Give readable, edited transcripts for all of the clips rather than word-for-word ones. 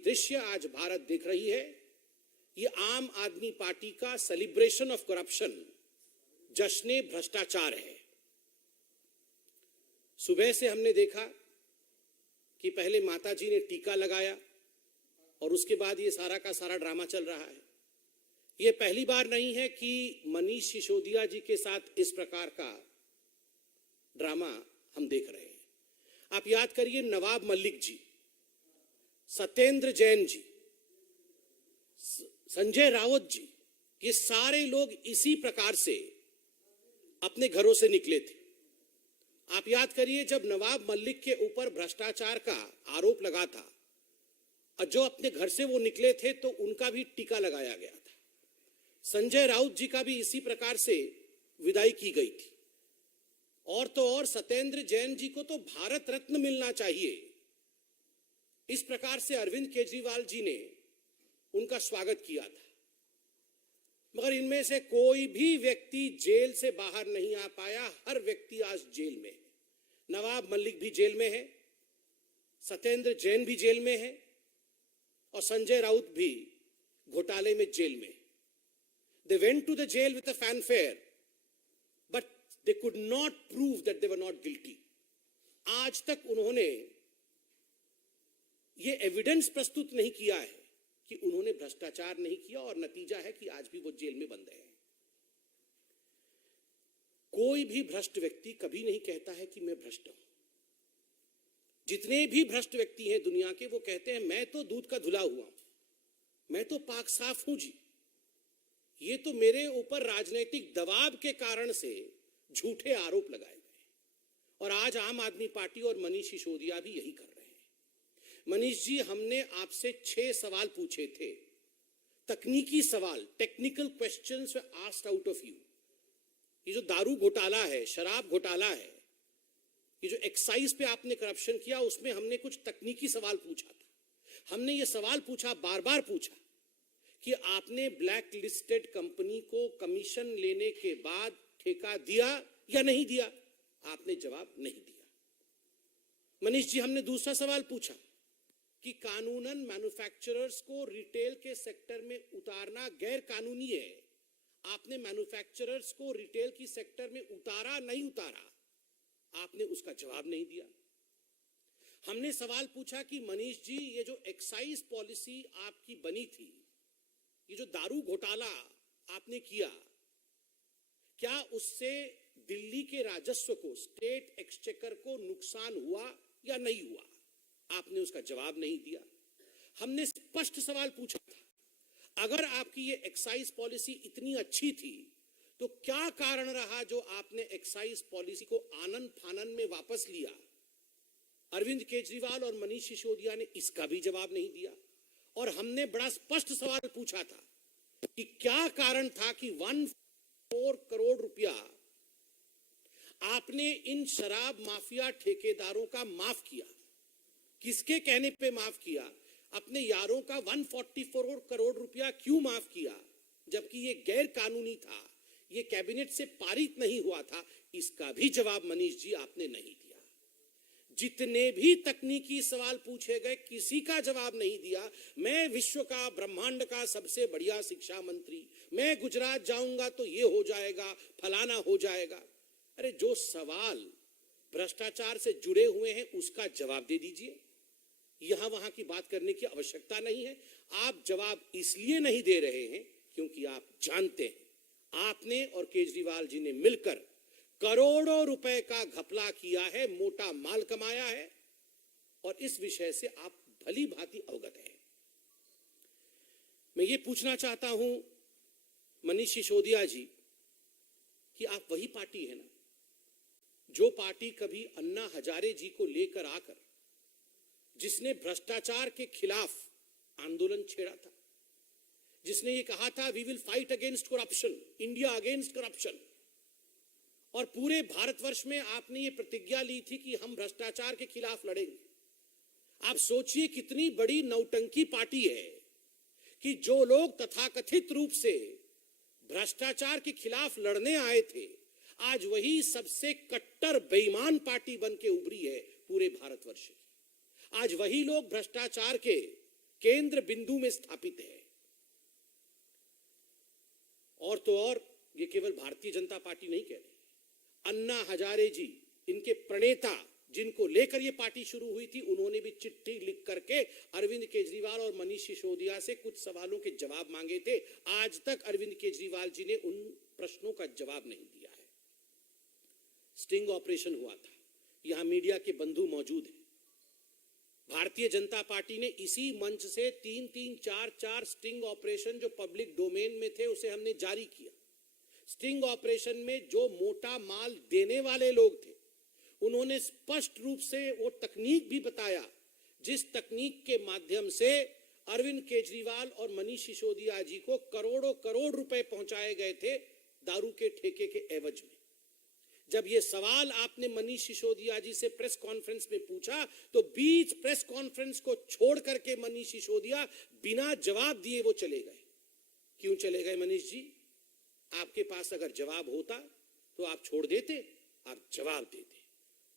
दृश्य आज भारत देख रही है, ये आम आदमी पार्टी का सेलिब्रेशन ऑफ करप्शन, जश्न भ्रष्टाचार है। सुबह से हमने देखा कि पहले माताजी ने टीका लगाया और उसके बाद ये सारा का सारा ड्रामा चल रहा है। ये पहली बार नहीं है कि मनीष सिसोदिया जी के साथ इस प्रकार का ड्रामा हम देख रहे हैं। आप याद करिए, नवाब मलिक जी, सत्येंद्र जैन जी, संजय राउत जी, ये सारे लोग इसी प्रकार से अपने घरों से निकले थे। आप याद करिए, जब नवाब मलिक के ऊपर भ्रष्टाचार का आरोप लगा था और जो अपने घर से वो निकले थे तो उनका भी टीका लगाया गया था। संजय राउत जी का भी इसी प्रकार से विदाई की गई थी। और तो और सत्येंद्र जैन जी को तो भारत रत्न मिलना चाहिए। इस प्रकार से अरविंद केजरीवाल जी ने उनका स्वागत किया था। मगर इनमें से कोई भी व्यक्ति जेल से बाहर नहीं आ पाया। हर व्यक्ति आज जेल में है। नवाब मलिक भी जेल में है, सत्येंद्र जैन भी जेल में है और संजय राउत भी घोटाले में जेल में है। They went to the jail with a fanfare, but they could not prove that they were not guilty. आज तक उन्होंने ये एविडेंस प्रस्तुत नहीं किया है कि उन्होंने भ्रष्टाचार नहीं किया और नतीजा है कि आज भी वो जेल में बंद है। कोई भी भ्रष्ट व्यक्ति कभी नहीं कहता है कि मैं भ्रष्ट हूं। जितने भी भ्रष्ट व्यक्ति हैं दुनिया के, वो कहते हैं मैं तो दूध का धुला हुआ हूं, मैं तो पाक साफ हूं जी। ये तो मेरे ऊपर राजनीतिक दबाव के कारण से झूठे आरोप लगाए गए। और आज आम आदमी पार्टी और मनीष सिसोदिया भी यही कर रहे हैं। मनीष जी, हमने आपसे 6 सवाल पूछे थे, तकनीकी सवाल, technical questions were asked out of you. ये जो दारू घोटाला है, शराब घोटाला है, ये जो एक्साइज पे आपने करप्शन किया, उसमें हमने कुछ तकनीकी सवाल पूछा था। हमने ये सवाल पूछा, बार बार पूछा कि आपने ब्लैक लिस्टेड कंपनी को कमीशन लेने के बाद ठेका दिया या नहीं दिया। आपने जवाब नहीं दिया। मनीष जी, हमने दूसरा सवाल पूछा कि कानूनन मैन्युफैक्चरर्स को रिटेल के सेक्टर में उतारना गैर कानूनी है। आपने मैन्युफैक्चरर्स को रिटेल की सेक्टर में उतारा नहीं उतारा, आपने उसका जवाब नहीं दिया। हमने सवाल पूछा कि मनीष जी, ये जो एक्साइज पॉलिसी आपकी बनी थी, ये जो दारू घोटाला आपने किया, क्या उससे दिल्ली के राजस्व को, स्टेट एक्सचेकर को नुकसान हुआ या नहीं हुआ? आपने उसका जवाब नहीं दिया। हमने स्पष्ट सवाल पूछा था, अगर आपकी ये एक्साइज पॉलिसी इतनी अच्छी थी तो क्या कारण रहा जो आपने एक्साइज पॉलिसी को आनन फानन में वापस लिया? अरविंद केजरीवाल और मनीष सिसोदिया ने इसका भी जवाब नहीं दिया। और हमने बड़ा स्पष्ट सवाल पूछा था कि क्या कारण था कि 1.4 करोड़ रुपया आपने इन शराब माफिया ठेकेदारों का माफ किया। किसके कहने पे माफ किया? अपने यारों का 144 करोड़ रुपया क्यों माफ किया, जबकि ये गैर कानूनी था, ये कैबिनेट से पारित नहीं हुआ था? इसका भी जवाब मनीष जी आपने नहीं दिया। जितने भी तकनीकी सवाल पूछे गए, किसी का जवाब नहीं दिया। मैं विश्व का, ब्रह्मांड का सबसे बढ़िया शिक्षा मंत्री, मैं गुजरात जाऊंगा तो ये हो जाएगा, फलाना हो जाएगा। अरे, जो सवाल भ्रष्टाचार से जुड़े हुए हैं उसका जवाब दे दीजिए। यहां वहां की बात करने की आवश्यकता नहीं है। आप जवाब इसलिए नहीं दे रहे हैं क्योंकि आप जानते हैं आपने और केजरीवाल जी ने मिलकर करोड़ों रुपए का घपला किया है, मोटा माल कमाया है, और इस विषय से आप भली भांति अवगत हैं। मैं ये पूछना चाहता हूं मनीष सिसोदिया जी कि आप वही पार्टी है ना जो पार्टी कभी अन्ना हजारे जी को लेकर आकर, जिसने भ्रष्टाचार के खिलाफ आंदोलन छेड़ा था, जिसने ये कहा था we will fight against corruption, India against corruption, और पूरे भारतवर्ष में आपने ये प्रतिज्ञा ली थी कि हम भ्रष्टाचार के खिलाफ लड़ेंगे। आप सोचिए कितनी बड़ी नौटंकी पार्टी है कि जो लोग तथाकथित रूप से भ्रष्टाचार के खिलाफ लड़ने आए थे, आज वही सबसे कट्टर बेईमान पार्टी बन के उभरी है पूरे भारतवर्ष की। आज वही लोग भ्रष्टाचार के केंद्र बिंदु में स्थापित है। और तो और ये केवल भारतीय जनता पार्टी नहीं कह रही, अन्ना हजारे जी, इनके प्रणेता, जिनको लेकर ये पार्टी शुरू हुई थी, उन्होंने भी चिट्ठी लिख करके अरविंद केजरीवाल और मनीष सिसोदिया से कुछ सवालों के जवाब मांगे थे। आज तक अरविंद केजरीवाल जी ने उन प्रश्नों का जवाब नहीं दिया है। स्टिंग ऑपरेशन हुआ था, यहां मीडिया के बंधु मौजूद हैं। भारतीय जनता पार्टी ने इसी मंच से 3-3, 4-4 स्टिंग ऑपरेशन जो पब्लिक डोमेन में थे उसे हमने जारी किया। स्टिंग ऑपरेशन में जो मोटा माल देने वाले लोग थे, उन्होंने स्पष्ट रूप से वो तकनीक भी बताया, जिस तकनीक के माध्यम से अरविंद केजरीवाल और मनीष सिसोदिया जी को करोड़ों करोड़ रुपए पहुंचाए गए थे दारू के ठेके के एवज में। जब ये सवाल आपने मनीष सिसोदिया जी से प्रेस कॉन्फ्रेंस में पूछा, तो बीच प्रेस कॉन्फ्रेंस को छोड़ करके मनीष सिसोदिया बिना जवाब दिए वो चले गए। क्यों चले गए मनीष जी? आपके पास अगर जवाब होता तो आप छोड़ देते, आप जवाब देते,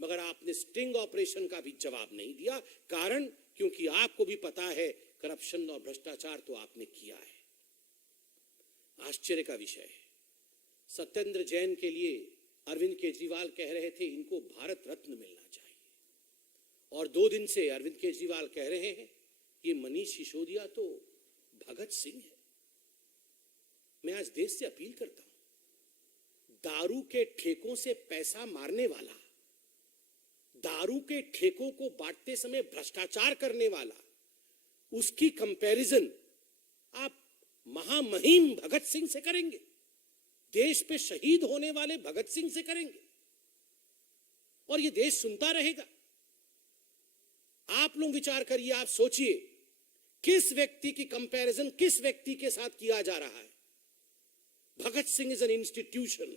मगर आपने स्टिंग ऑपरेशन का भी जवाब नहीं दिया। कारण, क्योंकि आपको भी पता है करप्शन और भ्रष्टाचार तो आपने किया है। आश्चर्य का विषय है, सत्येंद्र जैन के लिए अरविंद केजरीवाल कह रहे थे इनको भारत रत्न मिलना चाहिए, और 2 दिन से अरविंद केजरीवाल कह रहे हैं ये मनीष सिसोदिया तो भगत सिंह है। मैं आज देश से अपील करता हूं, दारू के ठेकों से पैसा मारने वाला, दारू के ठेकों को बांटते समय भ्रष्टाचार करने वाला, उसकी कंपैरिजन आप महामहिम भगत सिंह से करेंगे, देश पे शहीद होने वाले भगत सिंह से करेंगे, और ये देश सुनता रहेगा। आप लोग विचार करिए, आप सोचिए किस व्यक्ति की कंपैरिजन किस व्यक्ति के साथ किया जा रहा है। Bhagat Singh is an institution,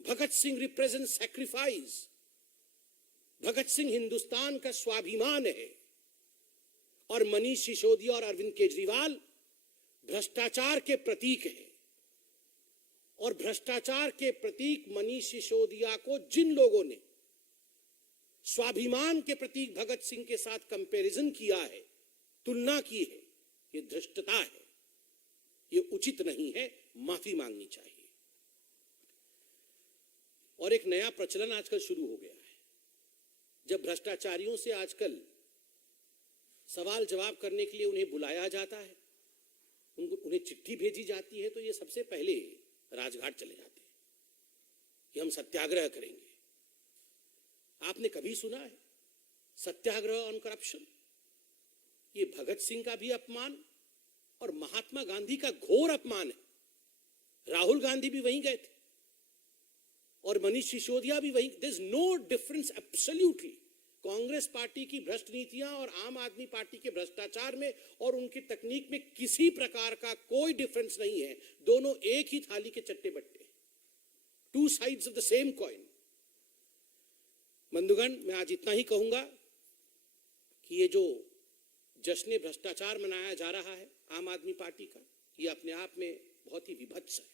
Bhagat Singh represent sacrifice, Bhagat Singh Hindustan का स्वाभिमान है, और मनीष सिसोदिया और अरविंद केजरीवाल भ्रष्टाचार के प्रतीक है। और भ्रष्टाचार के प्रतीक मनीष सिसोदिया को जिन लोगों ने स्वाभिमान के प्रतीक भगत सिंह के साथ कंपैरिजन किया है, तुलना की है, ये धृष्टता है, ये उचित नहीं है, माफी मांगनी चाहिए। और एक नया प्रचलन आजकल शुरू हो गया है, जब भ्रष्टाचारियों से आजकल सवाल जवाब करने के लिए उन्हें बुलाया जाता है, उन्हें चिट्ठी भेजी जाती है, तो ये सबसे पहले राजघाट चले जाते हैं कि हम सत्याग्रह करेंगे। आपने कभी सुना है सत्याग्रह ऑन करप्शन? ये भगत सिंह का भी अपमान और महात्मा गांधी का घोर अपमान है। राहुल गांधी भी वहीं गए थे और मनीष सिसोदिया भी वहीं। There is no difference absolutely Congress party की भ्रष्ट नीतियां और आम आदमी पार्टी के भ्रष्टाचार में और उनकी तकनीक में किसी प्रकार का कोई डिफरेंस नहीं है। दोनों एक ही थाली के चट्टे बट्टे, 2 sides of the same coin. बंधुगण, मैं आज इतना ही कहूंगा कि ये जो जश्न भ्रष्टाचार मनाया जा रहा है आम आदमी पार्टी का, ये अपने आप में बहुत ही विभत्स है।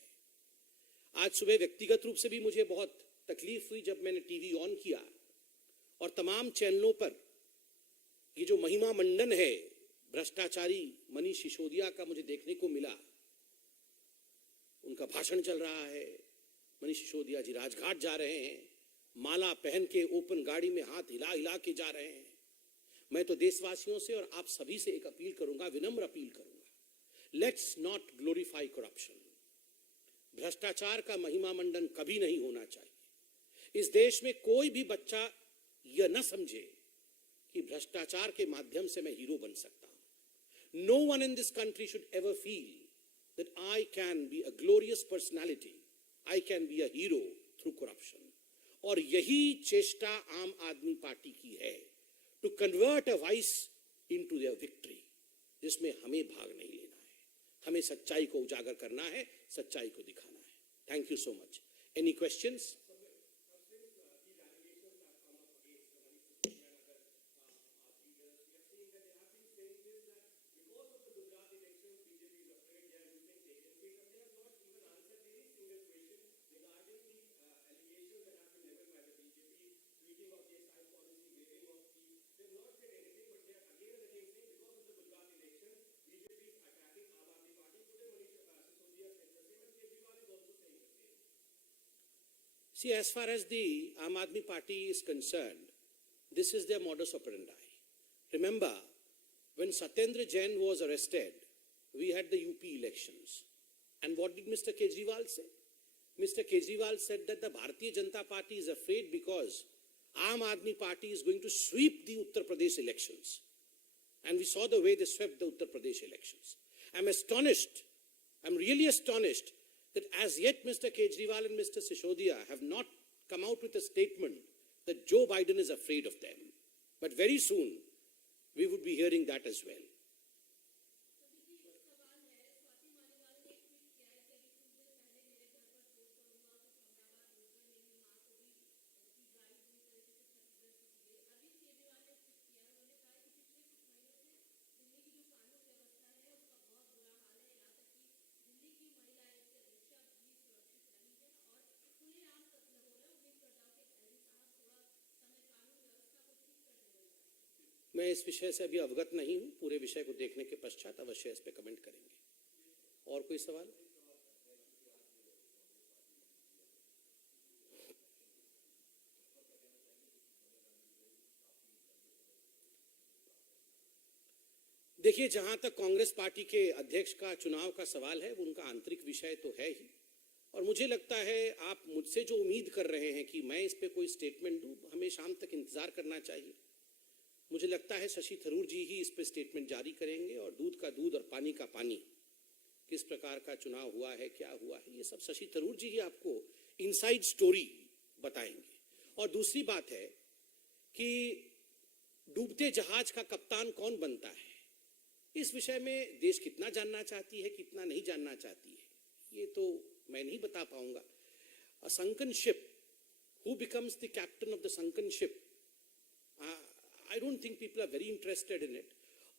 आज सुबह व्यक्तिगत रूप से भी मुझे बहुत तकलीफ हुई जब मैंने टीवी ऑन किया और तमाम चैनलों पर ये जो महिमा मंडन है भ्रष्टाचारी मनीष सिसोदिया का मुझे देखने को मिला। उनका भाषण चल रहा है, मनीष सिसोदिया जी राजघाट जा रहे हैं, माला पहन के ओपन गाड़ी में हाथ हिला हिला के जा रहे हैं। मैं तो देशवासियों से और आप सभी से एक अपील करूंगा, विनम्र अपील करूंगा, लेट्स नॉट ग्लोरीफाई करप्शन। भ्रष्टाचार का महिमा मंडन कभी नहीं होना चाहिए। इस देश में कोई भी बच्चा यह न समझे कि भ्रष्टाचार के माध्यम से मैं हीरो बन सकता हूं। No one in this country should ever feel that I can be a glorious personality, I can be a hero through corruption। और यही चेष्टा आम आदमी पार्टी की है, to convert a voice into their victory, जिसमें हमें भाग नहीं लेना है, हमें सच्चाई को उजागर करना है, सच्चाई को दिखाना है। Thank you so much. Any questions? See, as far as the Aam Aadmi Party is concerned, this is their modus operandi. Remember, when Satyendra Jain was arrested, we had the UP elections. And what did Mr. Kejriwal say? Mr. Kejriwal said that the Bharatiya Janata Party is afraid because Aam Aadmi Party is going to sweep the Uttar Pradesh elections. And we saw the way they swept the Uttar Pradesh elections. I'm astonished, I'm really astonished that as yet Mr. Kejriwal and Mr. Sisodiya have not come out with a statement that Joe Biden is afraid of them. But very soon, we would be hearing that as well. मैं इस विषय से अभी अवगत नहीं हूं, पूरे विषय को देखने के पश्चात अवश्य इस पे कमेंट करेंगे। और कोई सवाल? देखिए, जहां तक कांग्रेस पार्टी के अध्यक्ष का चुनाव का सवाल है, वो उनका आंतरिक विषय तो है ही, और मुझे लगता है आप मुझसे जो उम्मीद कर रहे हैं कि मैं इस पे कोई स्टेटमेंट दूं, हमें शाम तक इंतजार करना चाहिए। मुझे लगता है शशि थरूर जी ही इस पे स्टेटमेंट जारी करेंगे, और दूध का दूध और पानी का पानी, किस प्रकार का चुनाव हुआ है, क्या हुआ है, ये सब शशि थरूर जी ही आपको इनसाइड स्टोरी बताएंगे। और दूसरी बात है कि डूबते जहाज का कप्तान कौन बनता है, इस विषय में देश कितना जानना चाहती है, कितना नहीं जानना चाहती है, ये तो मैं नहीं बता पाऊंगा। अ sunken ship, who becomes the captain of the sunken ship? I don't think people are very interested in it.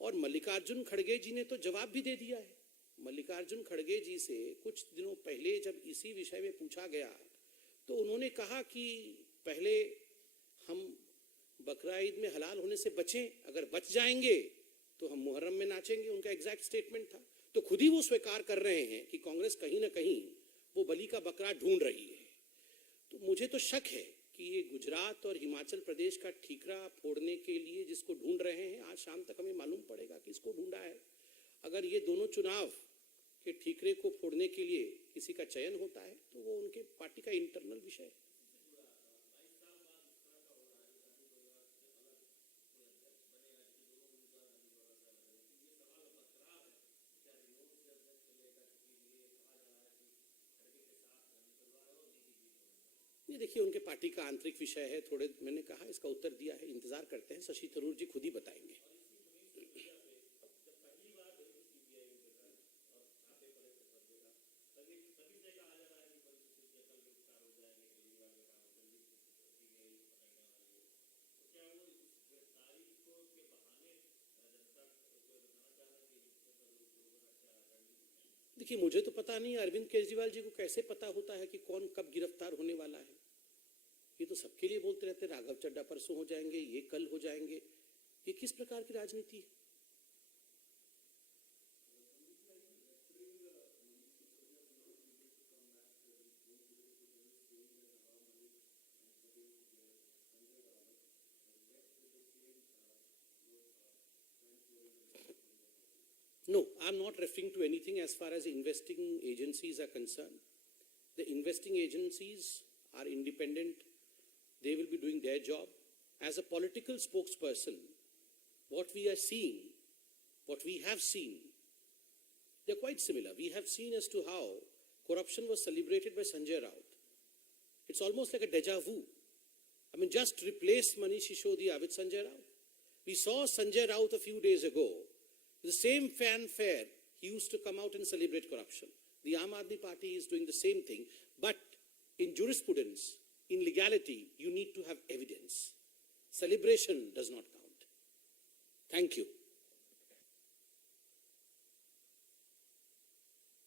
और मल्लिकार्जुन खड़गे जी ने तो जवाब भी दे दिया है। मल्लिकार्जुन खड़गे जी से कुछ दिनों पहले जब इसी विषय में पूछा गया, तो उन्होंने कहा कि पहले हम बकरा ईद में हलाल होने से बचें, अगर बच जाएंगे तो हम मुहर्रम में नाचेंगे, उनका एग्जैक्ट स्टेटमेंट था। तो खुद ही वो स्वीकार कर रहे हैं कि कांग्रेस कहीं ना कहीं वो बलि का बकरा ढूंढ रही है। तो मुझे तो शक है कि ये गुजरात और हिमाचल प्रदेश का ठीकरा फोड़ने के लिए जिसको ढूंढ रहे हैं, आज शाम तक हमें मालूम पड़ेगा कि इसको ढूंढा है। अगर ये दोनों चुनाव के ठीकरे को फोड़ने के लिए किसी का चयन होता है, तो वो उनके पार्टी का इंटरनल विषय है। ये देखिए, उनके पार्टी का आंतरिक विषय है, थोड़े मैंने कहा इसका उत्तर दिया है, इंतजार करते हैं, शशि थरूर जी खुद ही बताएंगे। देखिए, मुझे तो पता नहीं अरविंद केजरीवाल जी को कैसे पता होता है कि कौन कब गिरफ्तार होने वाला है। ये तो सबके लिए बोलते रहते हैं, राघव चड्ढा परसों हो जाएंगे, ये कल हो जाएंगे। ये किस प्रकार की राजनीति है? No, I'm not referring to anything as far as investing agencies are concerned. The investing agencies are independent. They will be doing their job. As a political spokesperson, what we are seeing, what we have seen, they're quite similar. We have seen as to how corruption was celebrated by Sanjay Raut. It's almost like a deja vu. I mean, just replace Manish Sisodiya with Sanjay Raut. We saw Sanjay Raut a few days ago. The same fanfare, he used to come out and celebrate corruption. The Aam Aadmi Party is doing the same thing, but in jurisprudence, in legality, you need to have evidence. Celebration does not count. Thank you.